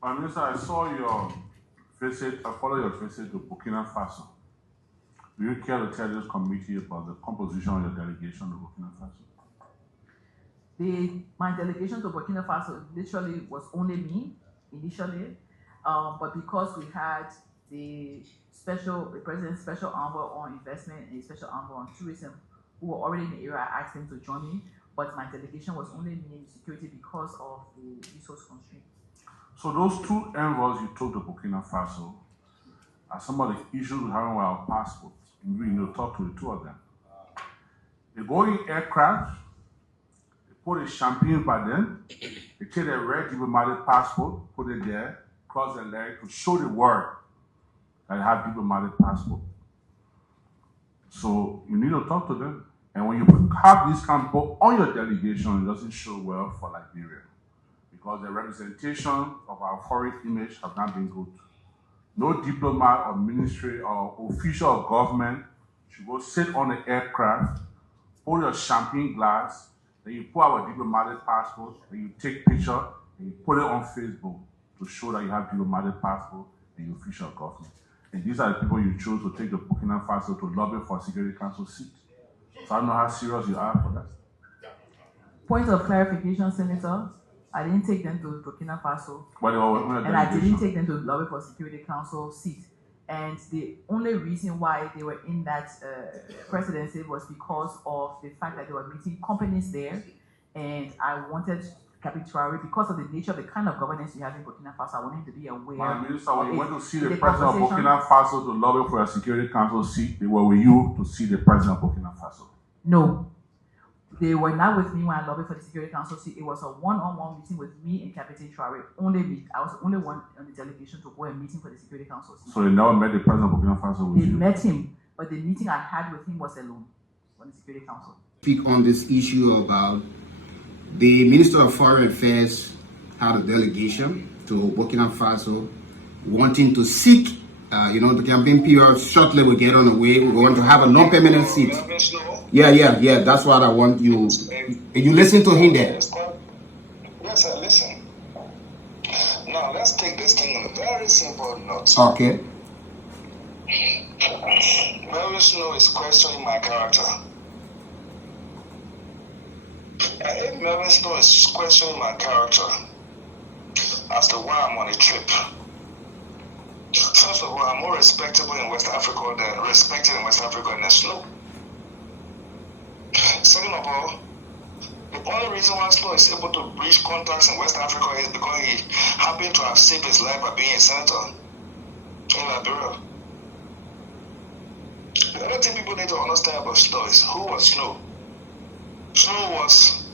Prime Minister, I saw your visit, I followed your visit to Burkina Faso. Do you care to tell this committee about the composition of your delegation to Burkina Faso? My delegation to Burkina Faso literally was only me initially, but because we had the president's special envoy on investment and a special envoy on tourism who were already in the area, I asked them to join me, but my delegation was only me in security because of the resource constraint. So those two envoys you took to Burkina Faso are some of the issues we have with our passports. We need to talk to the two of them. They go in aircraft, they put a champagne by them, they take their red diplomatic passport, put it there, cross their leg to show the world that they have diplomatic passport. So you need to talk to them. And when you have these kind of people on your delegation, it doesn't show well for Liberia. Because the representation of our foreign image has not been good. No diplomat or ministry or official of government should go sit on the aircraft, hold your champagne glass, then you pull out a diplomatic passport, then you take picture, and you put it on Facebook to show that you have diplomatic passport and you're official of government. And these are the people you chose to take the Burkina Faso to lobby for a Security Council seat. So I don't know how serious you are for that. Point of clarification, Senator. I didn't take them to Burkina Faso, and I didn't take them to lobby for Security Council seat. And the only reason why they were in that presidency was because of the fact that they were meeting companies there, and I wanted Captain Traore, because of the nature of the kind of governance we have in Burkina Faso, I wanted him to be aware. Prime Minister, when you went to see the president of Burkina Faso to lobby for a Security Council seat, they were with you to see the president of Burkina Faso? No. They were not with me when I lobbied for the Security Council seat. It was a one-on-one meeting with me and Captain Traore. Only me. I was the only one on the delegation to go and meeting for the Security Council seat. So they never met the president of Burkina Faso with you? They met him, but the meeting I had with him was alone on the Security Council. Speak on this issue about the Minister of Foreign Affairs had a delegation to Burkina Faso wanting to seek, the campaign period shortly will get on the way. We want to have a non-permanent seat. Yeah. That's what I want you. You listen to him there. Yes, I listen. Now let's take this thing on a very simple note. Okay. Melvin Snow is questioning my character. If Melvin Snow is questioning my character as to why I'm on a trip, first of all, I'm more respectable in West Africa than respected in West Africa than Snow. Second of all, the only reason why Snow is able to breach contacts in West Africa is because he happened to have saved his life by being a senator in Liberia. The other thing people need to understand about Snow is who was Snow. Snow was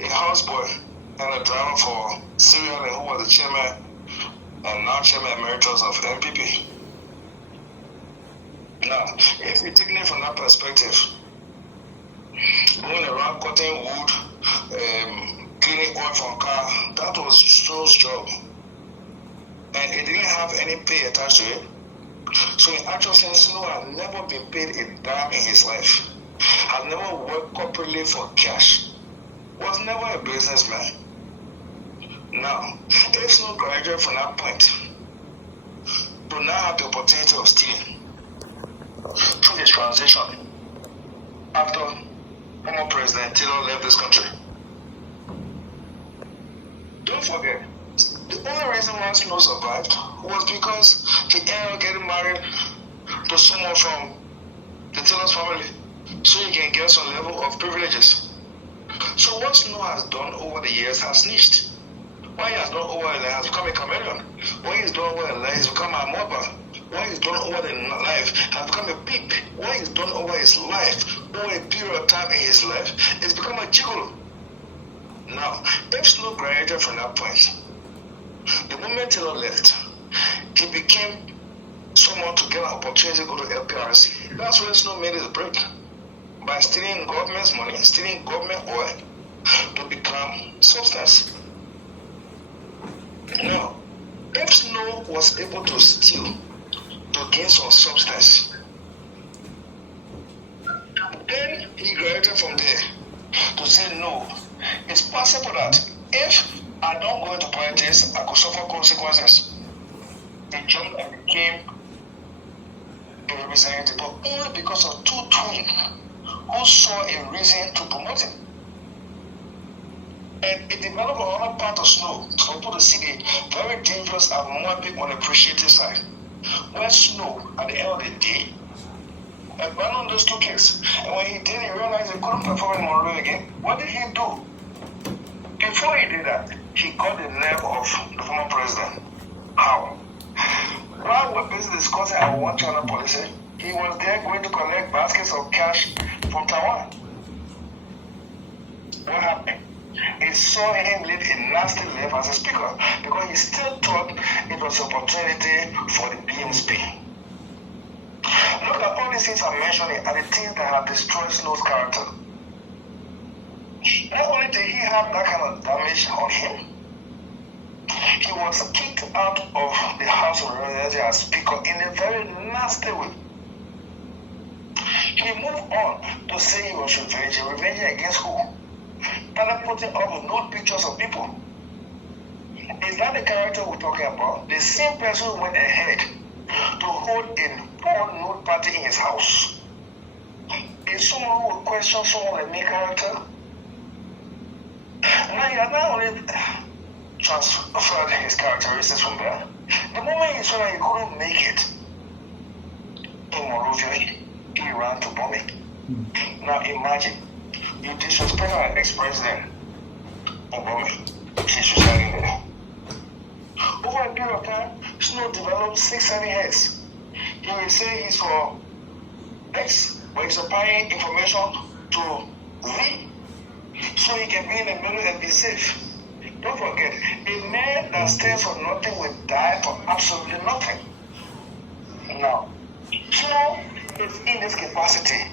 a houseboy and a driver for Sierra Leone, who was the chairman and now chairman emeritus of NPP. Now, if you're taking it from that perspective, going around cutting wood, cleaning oil from car, that was Snow's job. And it didn't have any pay attached to it. So in actual sense, Snow had never been paid a dime in his life. Had never worked corporately for cash. Was never a businessman. Now, if Snow graduated from that point, to now have the opportunity of stealing through his transition after former President Taylor left this country. Don't forget, the only reason why Snow survived was because he ended up getting married to someone from the Taylor's family, so he can get some level of privileges. So what Snow has done over the years has snitched. What he has done over the life has become a chameleon. What he's done over the life has become a mobile. What he's done over the life has become a pimp. What he's done over his life, over a period of time in his life, it's become a gigolo. Now, if Snow graduated from that point, the moment Taylor left, he became someone to get an opportunity to go to LPRC. That's when Snow made his break. By stealing government's money, stealing government oil to become substance. Now, if Snow was able to steal to gain some substance, then he graduated from there to say no. It's possible that if I don't go into politics, I could suffer consequences. He jumped and became a representative, but only because of two twins who saw a reason to promote him. And it developed another part of Snow, for people to see the very dangerous and more big unappreciated side. Where Snow, at the end of the day, abandoned those two kids. And when he did, he realized he couldn't perform in Monroe again. What did he do? Before he did that, he got the nerve of the former president. How? While we're busy discussing our one-China policy, he was there going to collect baskets of cash from Taiwan. What happened? He saw him lead a nasty life as a speaker because he still thought it was an opportunity for the BMSP. Look at all these things I'm mentioning are the things that have destroyed Snow's character. Not only did he have that kind of damage on him, he was kicked out of the House of Representatives as Speaker in a very nasty way. He moved on to say he was revenging. Revenging against who? Started putting up with nude pictures of people. Is that the character we're talking about? The same person who went ahead to hold a porn nude party in his house. Is someone who will question someone like me character? Now he has not only transferred his characteristics from there. The moment he saw that he couldn't make it in Monrovia, he ran to bomb it. Now imagine, you disrespect our ex-president and bomb it. She's residing there. Over a period of time, Snow developed 6-7 heads. He will say he's for X, but he's supplying information to Z, so he can be in the middle and be safe. Don't forget, a man that stands for nothing will die for absolutely nothing. Now, Snow is in this capacity.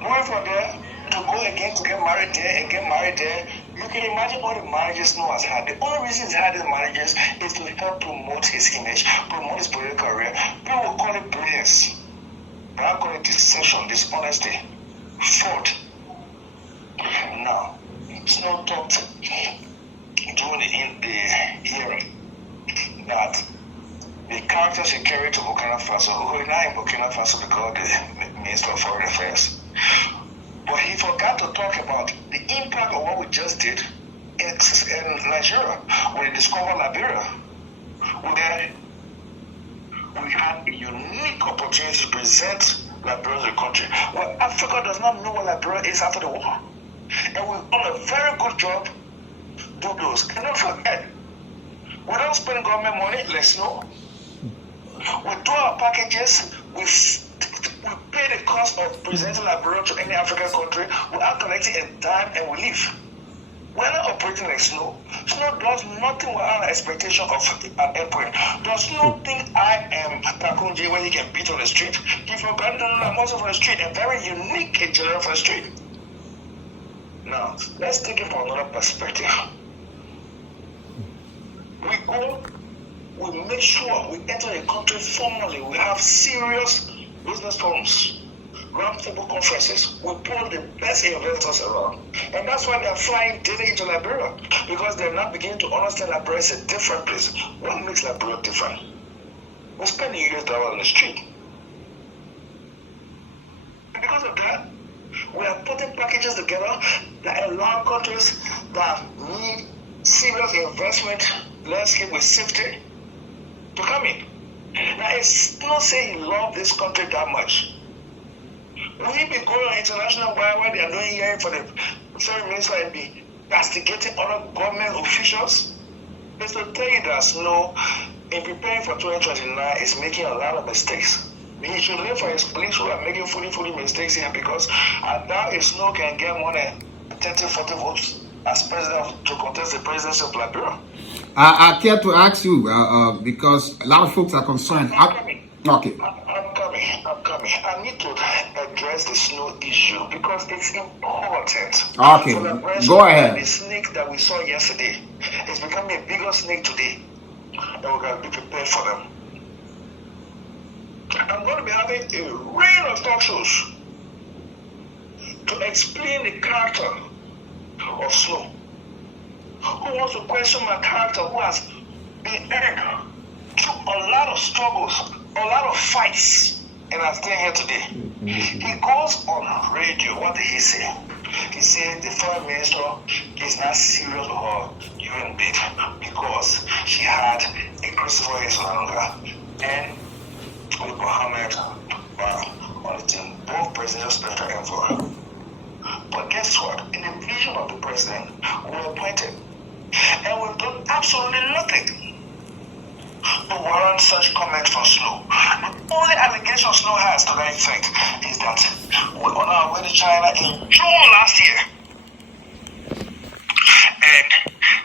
Going from there to go again to get married there and get married there, you can imagine all the marriages Snow has had. The only reason he's had these marriages is to help promote his image, promote his political career. People will call it brilliance. But I call it deception, dishonesty, fraud. Now, Snow talked during the hearing that the characters he carried to Burkina Faso, who are now in Burkina Faso because the Minister of Foreign Affairs. But he forgot to talk about the impact of what we just did in Nigeria, when we discovered Liberia, where we had a unique opportunity to present Liberia as a country. Well, Africa does not know what Liberia is after the war. And we've done a very good job do those. And don't forget, we don't spend government money, let's know. We do our packages, we pay the cost of presenting Liberia to any African country without collecting a dime and we leave. We're not operating like Snow. Snow does nothing without an expectation of an endpoint. Does Snow think I am Takunji where he can beat on the street? He forgot that I'm also for the street and very unique in general for the street. Now, let's take it from another perspective. We go, we make sure we enter the country formally. We have serious business forums, roundtable conferences. We pull the best investors around. And that's why they're flying daily into Liberia, because they're now beginning to understand Liberia is a different place. What makes Liberia different? We're spending US dollars on the street. And because of that, we are putting packages together that allow countries that need serious investment landscape with safety to come in. Now, it's not saying he loves this country that much. Will he be going on international where they are doing hearing for the foreign minister and be castigating other government officials? It's to tell you that Snow, in preparing for 2029, is making a lot of mistakes. He should live for his colleagues who are making fully mistakes here, because I doubt if Snow can get more than 30-40 votes as president to contest the presidency of Liberia. I care to ask you because a lot of folks are concerned. I'm coming. Okay. I'm coming. I need to address the Snow issue because it's important. Okay, go ahead. The snake that we saw yesterday is becoming a bigger snake today, and we're going to be prepared for them. I'm going to be having a rain of talk shows to explain the character of Snow. Who wants to question my character? Who has Eric took a lot of struggles, a lot of fights, and I'm still here today. He goes on radio. What did he say? He said the foreign minister is not serious with her UN bid because she had a Christopher Hayes Onanuga and Mohammed on the team, both presidential special envoy. But guess what? In the vision of the president, we were appointed, and we've done absolutely nothing to warrant such comments from Snow. The only allegation Snow has to that effect is that we're on our way to China in June last year, and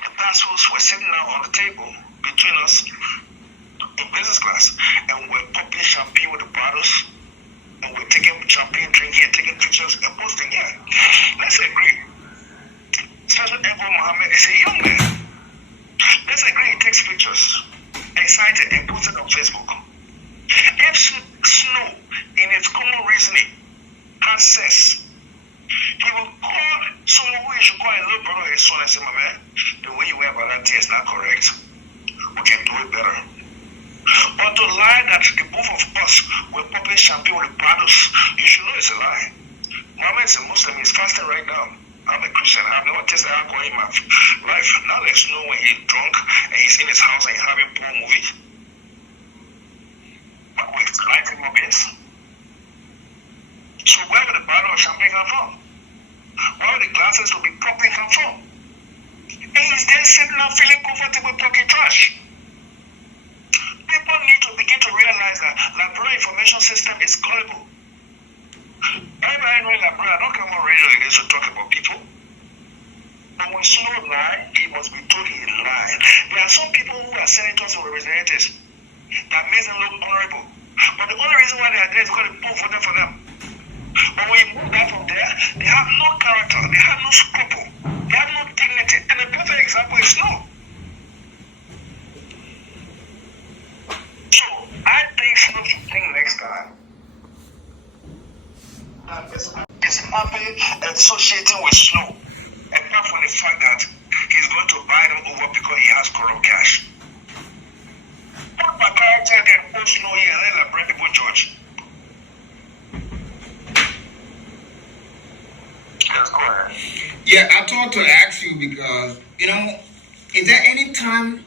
the parcels were sitting now on the table between us in business class, and we're popping champagne with the bottles, and we're taking champagne, drinking, taking pictures, and posting here. Let's agree. Special Envoy Mohammed is a young man. Let's agree he takes pictures, excited, and puts it on Facebook. If Snow, in his common reasoning, has sense, he will call someone who he should call a little brother his son and say, my man, the way you wear about that tea is not correct. We can do it better. But to lie that the both of us were popping champagne with the bottles, you should know it's a lie. Muhammad is a Muslim, he's fasting right now. I'm a Christian, I've never tasted alcohol in my life. Now there's no when he's drunk and he's in his house and he's having porn movies. But we like him a bit. So where would the bottle of champagne come from? Where would the glasses to be properly come from? And he's there sitting out feeling comfortable talking trash. People need to begin to realize that Liberia information system is gullible. Everybody know in Liberia, I don't come on radio against to talk about people. But when Snow lie, he must be told he lied. There are some people who are senators and representatives that makes them look honorable. But the only reason why they are there is because the people voted for them. But when you move that from there, they have no character, they have no scruple, they have no dignity. And a perfect example is Snow. So I think Snow should think next time. Is happy associating with Snow, apart from the fact that he's going to buy them over because he has corrupt cash. Put my character there, put Snow here, and let Liberia people judge. Yes, go ahead. Yeah, I thought to ask you because, is there any time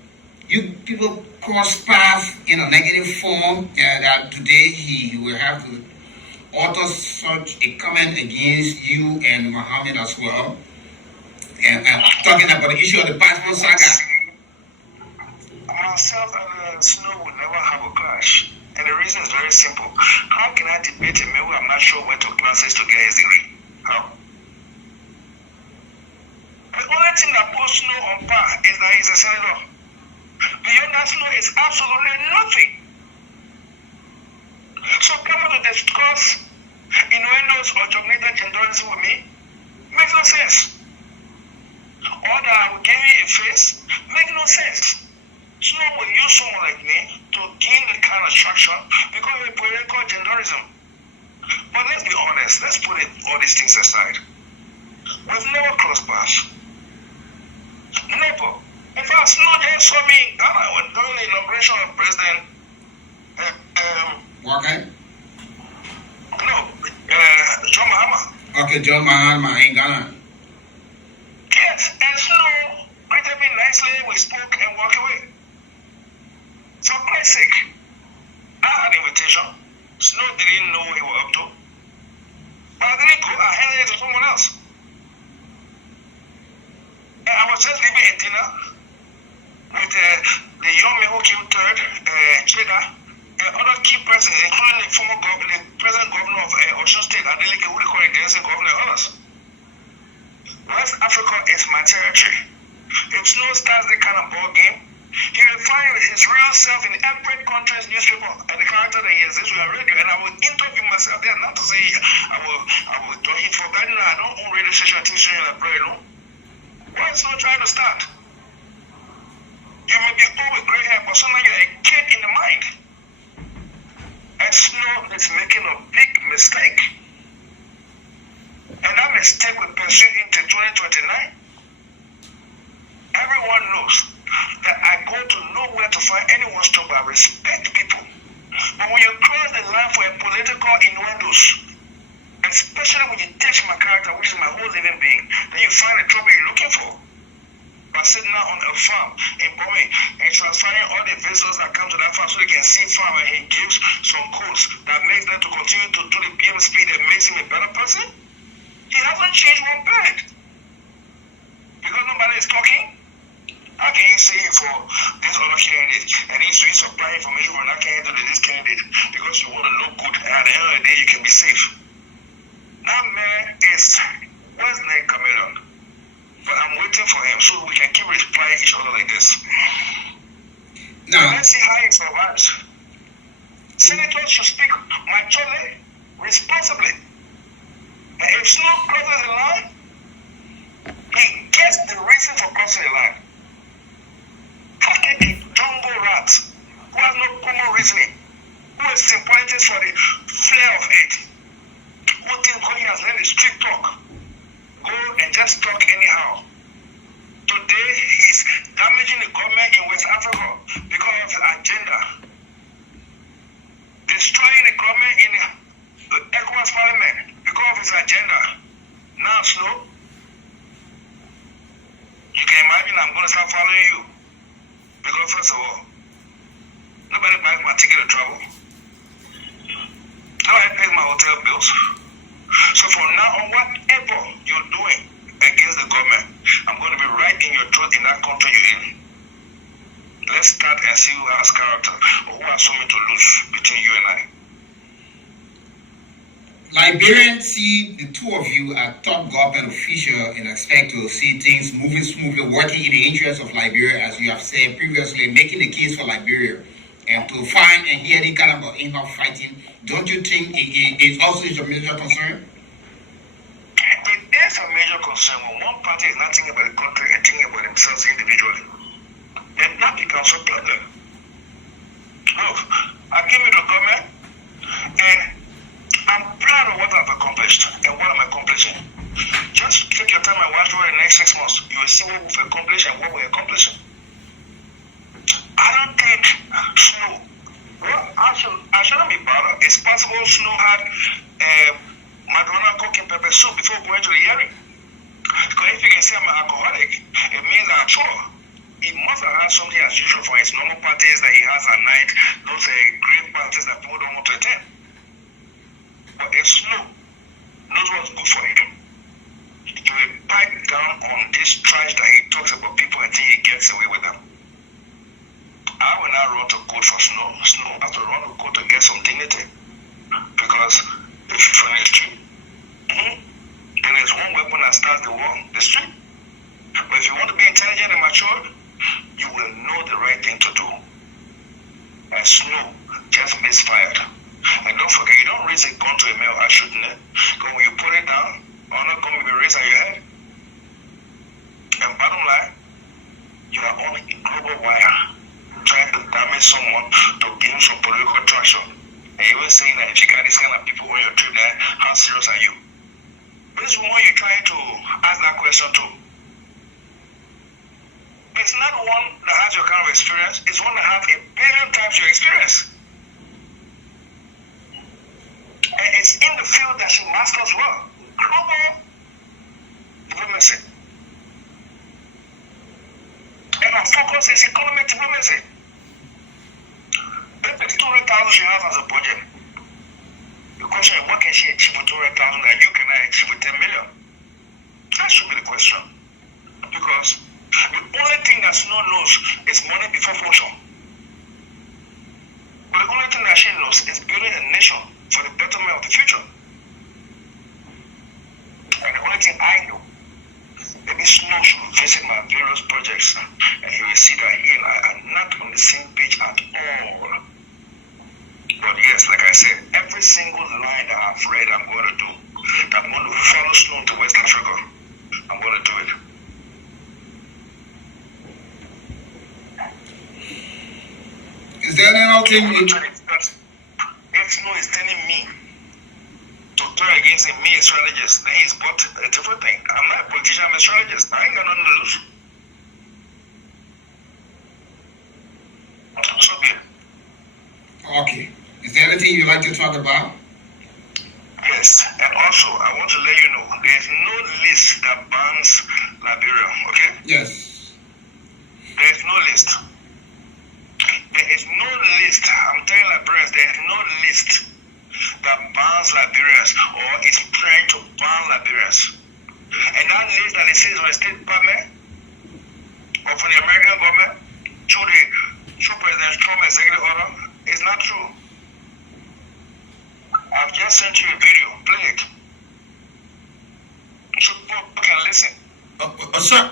you people cross paths in a negative form that today he will have to author such a comment against you and Mohammed as well? And talking about the issue of the passport saga. Myself and Snow will never have a clash. And the reason is very simple. How can I debate a man who I'm not sure went to classes to get his degree? How? The only thing that puts Snow on par is that he's a senator. Beyond that, Snow is absolutely nothing. So coming to discuss innuendos or jognated genderism with me makes no sense. Or that I will give you a face makes no sense. Snow will use someone like me to gain the kind of traction because of political genderism. But let's be honest, let's put all these things aside. We've never crossed paths. Never. In fact, Snow just saw me in Ghana during the inauguration of President Okay. No, John Mahama. Okay, John Mahama in Ghana. Yes, and Snow greeted me nicely, we spoke and walked away. For Christ's sake, I had an invitation. Snow didn't know what he was up to. But I didn't go, I handed it to someone else. And I was just leaving a dinner with the young man who came third, Cheda, and other key persons, including the former governor, the present governor of Osun State, Adeleke, who they call it dancing governor, and others. West Africa is my territory. If Snow starts the kind of ball game, he will find his real self in every country's newspaper and the character that he exists with radio. And I will interview myself there, not to say I will do it for bad. I don't own radio station and TV station like Brad, no. Why is Snow trying to start? You may be old with gray hair, but sometimes you're a kid in the mind. And Snow is making a big mistake. And that mistake will pursue him to 2029. Everyone knows that I go to nowhere to find anyone's trouble. I respect people. But when you cross the line for a political innuendos, especially when you touch my character, which is my whole living being, then you find the trouble you're looking for. By sitting down on a farm in Bowie and transferring all the visitors that come to that farm so they can see farm, and he gives some codes that makes them to continue to do the PM speed that makes him a better person. He hasn't changed one bit. Because nobody is talking. How can you say for this other candidate and he's doing supply information for that candidate to this candidate because you want to look good and at the end of the day you can be safe? That man is where's the chameleon? But I'm waiting for him so we can keep replying each other like this. Now, let's see how he survives. Senators should speak maturely, responsibly. And if Snow crosses the line, he gets the reason for crossing the line. Fucking a jumbo rat who has no common reasoning, who is sympathetic for the flair of it, who thinks he has learned the street talk. Go and just talk anyhow. Today he's damaging the government in West Africa because of his agenda. Destroying the government in the ECOWAS parliament because of his agenda. Now, Snow, you can imagine I'm going to start following you. Because first of all, nobody buys my ticket to travel. Nobody pays my hotel bills. So from now on, whatever you're doing against the government, I'm going to be right in your throat in that country you're in. Let's start and see who has character or who has something to lose between you and I. Liberians see the two of you as top government officials and expect to see things moving smoothly, working in the interest of Liberia, as you have said previously, making the case for Liberia. And to find and hear any kind of in-house fighting, don't you think it also is a major concern? It is a major concern when one party is not thinking about the country and thinking about themselves individually. Then that becomes a problem. Look, I came into government and I'm proud of what I've accomplished and what I'm accomplishing. Just take your time and watch over the next 6 months. You will see what we've accomplished and what we're accomplishing. I don't think Snow, I shouldn't be proud of. It's possible Snow had Madonna cooking pepper soup before going to the hearing. Because if you can say I'm an alcoholic, it means I'm sure he must have had something as usual for his normal parties that he has at night, those great parties that people don't want to attend. But if Snow knows what's good for him, he will pipe down on this trash that he talks about people until he gets away with them. I will not run to court for Snow. Snow has to run to court to get some dignity. Because if you're from the street, then there's one weapon that starts the war, the street. But if you want to be intelligent and mature, you will know the right thing to do. And Snow just misfired. And don't forget, you don't raise a gun to a male while shooting it. Because when you put it down, honor gun will be raised on your head. And bottom line, you are on a global wire, trying to damage someone to gain some political traction. And you were saying that if you got these kind of people on your trip there, how serious are you? This woman you're trying to ask that question to, it's not one that has your kind of experience, it's one that has 1 billion times your experience. And it's in the field that she masters well. Global diplomacy. And our focus is economic diplomacy. If it's 200,000 she has as a budget, the question is, what can she achieve with 200,000 that you cannot achieve with 10 million? That should be the question. Because the only thing that Snow knows is money before function. But the only thing that she knows is building a nation for the betterment of the future. And the only thing I know, maybe Snow should visit my various projects and he will see that he and I are not on the same page at all. But yes, like I said, every single line that I've read, I'm going to do. I'm going to follow Snow to West Africa. I'm going to do it. Is there anything? If Snow is telling me to turn against me, a strategist, then he's got a different thing. I'm not a politician, I'm a strategist. I ain't got nothing to lose. Okay. Is there anything you'd like to talk about? Yes, and also I want to let you know there is no list that bans Liberia, okay? Yes. There is no list. There is no list. I'm telling Liberians, there is no list that bans Liberians or is trying to ban Liberians. And that list that it says from the State Department or from the American government through President Trump's executive order is not true. I've just sent you a video. Play it. So people can listen.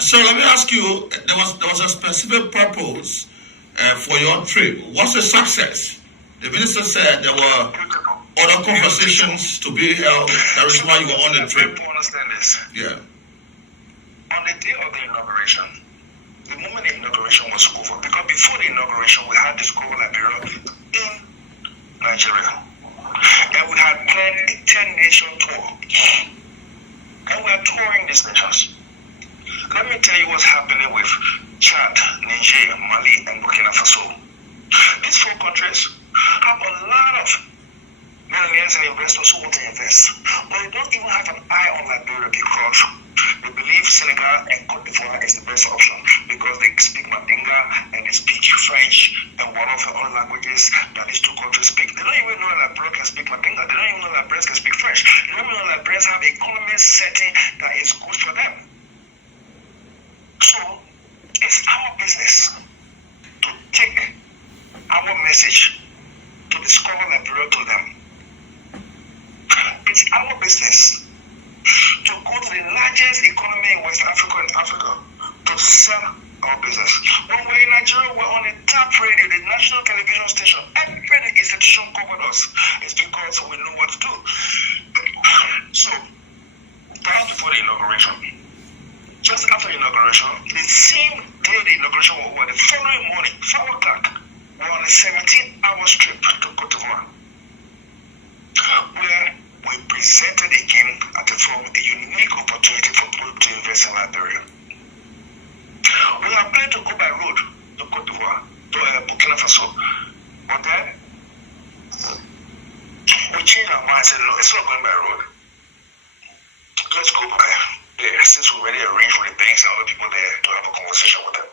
So let me ask you, there was a specific purpose for your trip. What's the success? The minister said there were other conversations to be held. That is why you were on the trip. People understand this. Yeah. On the day of the inauguration, the moment the inauguration was over, because before the inauguration we had Discover Liberia in Nigeria. And we had planned a 10-nation tour. And we are touring these nations. Let me tell you what's happening with Chad, Niger, Mali, and Burkina Faso. These 4 countries have a lot of millionaires and investors who want to invest. But they don't even have an eye on Liberia because they believe Senegal and Cote d'Ivoire is the best option because they speak Mandinga and they speak French and one of the other languages that these 2 countries speak. They don't even know that Liberia can speak Mandinga. They don't even know that Liberians can speak French. They don't even know that Liberians have an economic setting that is good for them. So, it's our business to take our message to discover Liberia to them. It's our business to go to the largest economy in West Africa and Africa to sell our business. When we're in Nigeria, we're on the top radio, the national television station. Every institution covered us. It's because we know what to do. So, time before the inauguration, just after the inauguration, the same day the inauguration was over, the following morning, 4 o'clock, we're on a 17-hour trip to Cote d'Ivoire, where we presented again at the forum a unique opportunity for people to invest in Liberia. We are planning to go by road to Cote d'Ivoire, to Burkina Faso, but then we changed our mind and said, no, it's not going by road. Let's go by there, since we already arranged with the banks and other people there to have a conversation with them.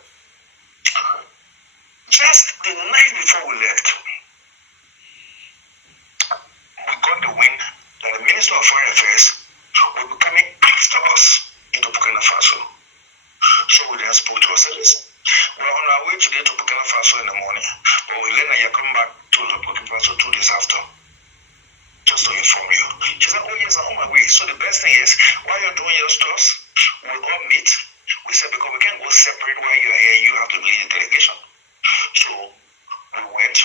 Just the night before we left, we got the wind that the Minister of Foreign Affairs will be coming after us into Burkina Faso. So we then spoke to us and said, listen, we're on our way today to Burkina Faso in the morning, but we learn that you're coming back to Burkina Faso 2 days after. Just to inform you. She said, oh yes, I'm on my way. So the best thing is, while you're doing your stuff, we'll all meet. We said, because we can't go separate while you're here, you have to lead the delegation. So we went.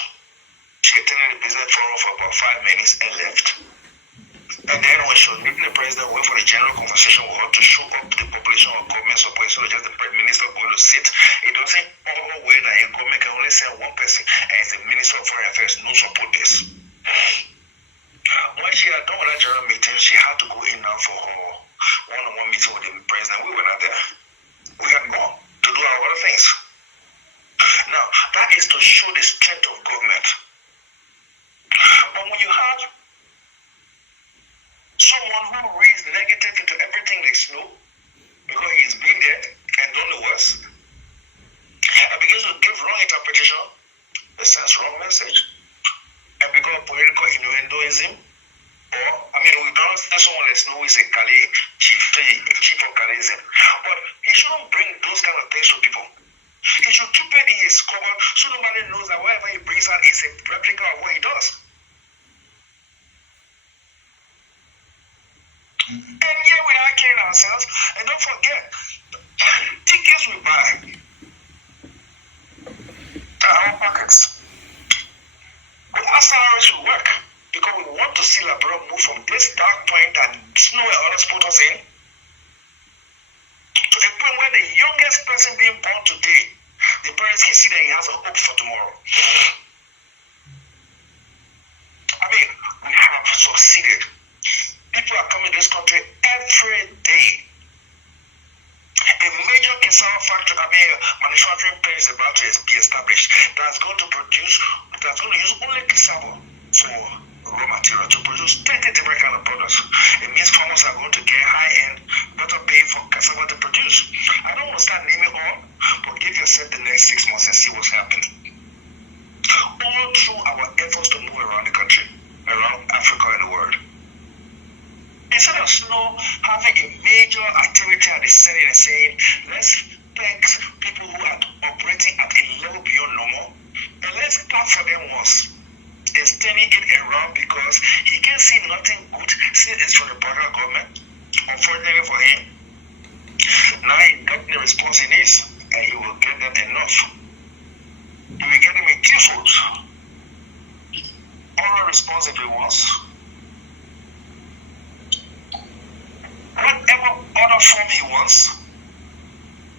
She attended the business forum for about 5 minutes and left. And then when she was meeting the president, we went for the general conversation with her to show up the population of government support. So just the prime minister going to sit. It doesn't all way that a government can only send one person, and it's the Minister of Foreign Affairs, no support this. When she had done with that general meeting, she had to go in now for her one-on-one meeting with the president. We were not there. We had gone to do our other things. Now, that is to show the strength of government. But when you have someone who reads negative into everything they know, because he's been there and done the worst, and begins to give wrong interpretation, it sends wrong message. And because of political innuendoism, or, we don't understand someone like Snow is a Calais chief of Calaism, but he shouldn't bring those kind of things to people. He should keep it in his cover so nobody knows that whatever he brings out is a replica of what he does. And here we are killing ourselves, and don't forget, tickets we buy are our pockets. Our salaries should work because we want to see Liberia move from this dark point that Snow and others put us in to a point where the youngest person being born today, the parents can see that he has a hope for tomorrow. We have succeeded. People are coming to this country every day. A major cassava factory, manufacturing plant is about to be established that's going to use only cassava for raw material to produce 30 different kind of products. It means farmers are going to get high-end, better pay for cassava to produce. I don't want to start naming all, but give yourself the next 6 months and see what's happening. All through our efforts to move around the country, around Africa and the world. Instead of Snow having a major activity at the Senate and saying, let's thank people who are operating at a level beyond normal, and let's clap for them once. Is turning it around because he can see nothing good since it's from the federal government. Unfortunately for him, now he got the response he needs, and he will get them enough. He will get them in twofold. All response if he wants. Whatever other form he wants,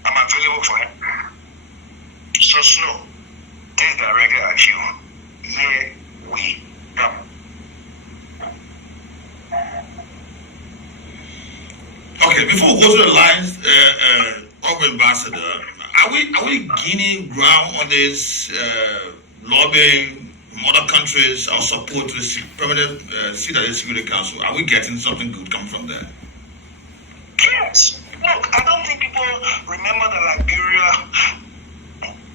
I'm available for him. So Snow, this directly at you. Yeah, we come. Okay, before we go to the lines of Ambassador, are we gaining ground on this lobbying from other countries, our support to the permanent seat at the Security Council? Are we getting something good coming from there? Yes. Look, I don't think people remember that Liberia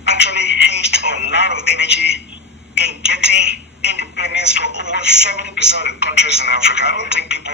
actually hinged a lot of energy in getting independence for over 70% of the countries in Africa. I don't think people